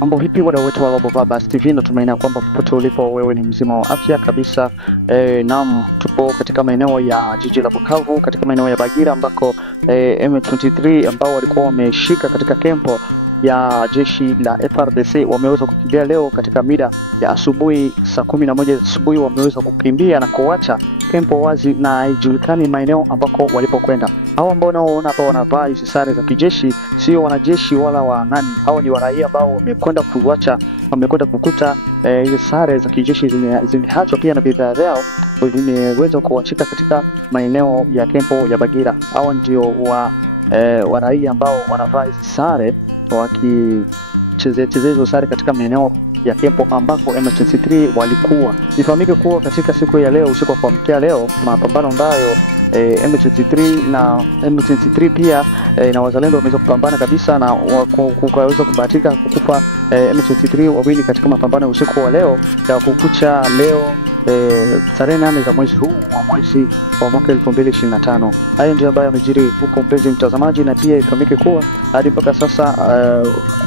Mambo vipi wadau wetu wa Global Vibes TV, natumaini kwamba popote ulipo wewe ni mzima wa afya kabisa. Naam, tupo katika maeneo ya jiji la Bukavu, katika maeneo ya Bagira ambako M23 ambao walikuwa wameshika katika kempo ya jeshi la FARDC wameweza kukimbia leo katika mida ya asubuhi, saa 11 asubuhi wameweza kukimbia na kuacha kempo wazi na haijulikani maeneo ambako walipokwenda. Hao ambao unaona hapa wanavaa hizo sare za kijeshi sio wanajeshi wala wa nani, hao ni waraia ambao wamekwenda kuacha, wamekwenda kukuta hizo sare za kijeshi zimeachwa pia na bidhaa zao zimeweza kuachika katika maeneo ya kempo ya Bagira. Hao ndio waraia ambao wanavaa hizo sare wakichezea hizo sare katika maeneo ya kempo ambako M23 walikuwa. Nifahamike kuwa katika siku ya leo, usiku wa kuamkia leo, mapambano ambayo M23 pia na wazalendo wameweza kupambana kabisa na kukaweza kubahatika kukufa M23 wawili katika mapambano ya usiku wa leo ya kukucha leo tarehe 8 za mwezi huu wa mwezi wa mwaka 2025. Hayo ndio ambayo yamejiri huko mpenzi mtazamaji, na pia ifahamike kuwa hadi mpaka sasa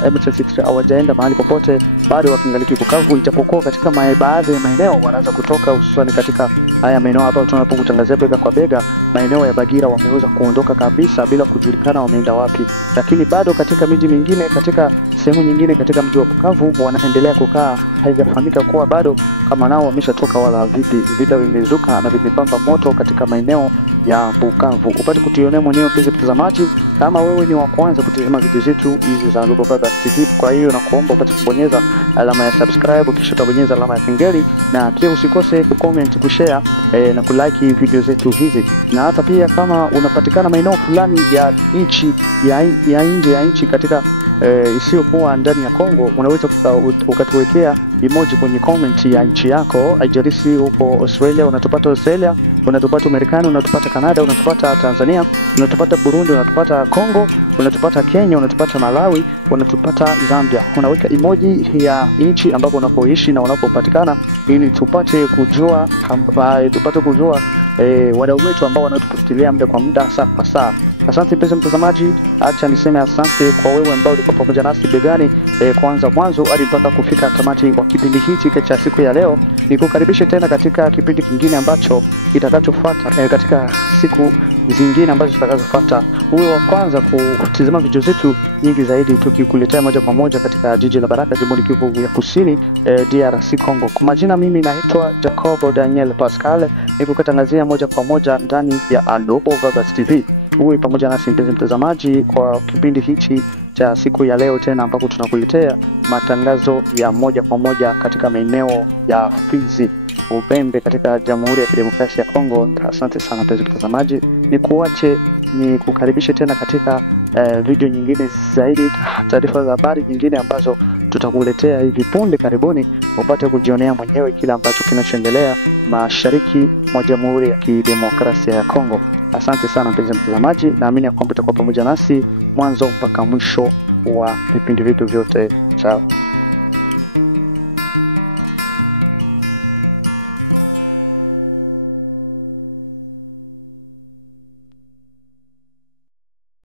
M23 hawajaenda mahali popote, bado wakingaliki Bukavu, ijapokuwa katika baadhi ya maeneo wanaanza kutoka, hususan katika haya maeneo hapa tunapokutangazia bega kwa bega. Maeneo ya Bagira wameweza kuondoka kabisa bila kujulikana wameenda wapi, lakini bado katika miji mingine, katika sehemu nyingine katika mji wa Bukavu wanaendelea kukaa. Haijafahamika kuwa bado kama nao wameshatoka wala vipi. Vita vimezuka na vimepamba moto katika maeneo ya Bukavu. Upate kutionea mwenyewe mpenzi mtazamaji, kama wewe ni wa kwanza kutazama video zetu hizi za Global Vibes TV. Kwa hiyo nakuomba upate kubonyeza alama ya subscribe, kisha utabonyeza alama ya kengele, na pia usikose kucomment, kushare na kulike video zetu hizi. Na hata pia kama unapatikana maeneo fulani ya nchi ya nje ya nchi katika isiyokuwa ndani ya Kongo, unaweza ukatuwekea emoji kwenye comment ya nchi yako. Haijalishi huko Australia, unatupata Australia, unatupata Marekani, unatupata Canada, unatupata Tanzania, unatupata Burundi, unatupata Kongo, unatupata Kenya, unatupata Malawi, unatupata Zambia. Unaweka emoji ya nchi ambapo unapoishi na unapopatikana, ili tupate kujua wadau wetu ambao wanatufuatilia muda kwa muda, saa kwa saa. Asante mpenzi mtazamaji, acha niseme asante kwa wewe ambao ulikuwa pamoja nasi begani kuanza mwanzo hadi mpaka kufika tamati kwa kipindi hiki cha siku ya leo. Nikukaribishe tena katika kipindi kingine ambacho kitakachofuata, katika siku zingine ambazo zitakazofuata. Uwe wa kwanza kutazama video zetu nyingi zaidi, tukikuletea moja kwa moja katika jiji la Baraka, Jamhuri ya Kivu ya Kusini, DRC Congo. Kwa majina mimi naitwa Jacobo Daniel Pascal, nikukutangazia moja kwa moja ndani ya Global Vibes TV. Uwe pamoja nasi mpenzi mtazamaji kwa kipindi hichi cha siku ya leo tena, ambapo tunakuletea matangazo ya moja kwa moja katika maeneo ya Fizi, Upembe katika Jamhuri ya Kidemokrasia ya Kongo. Asante sana mpenzi mtazamaji, nikukaribishe tena katika video nyingine zaidi, taarifa za habari nyingine ambazo tutakuletea hivi punde karibuni, upate kujionea mwenyewe kile ambacho kinachoendelea mashariki mwa Jamhuri ya Kidemokrasia ya Kongo. Asante sana mpenzi mtazamaji, naamini kwamba utakuwa pamoja nasi mwanzo mpaka mwisho wa vipindi vyetu vyote. Chao.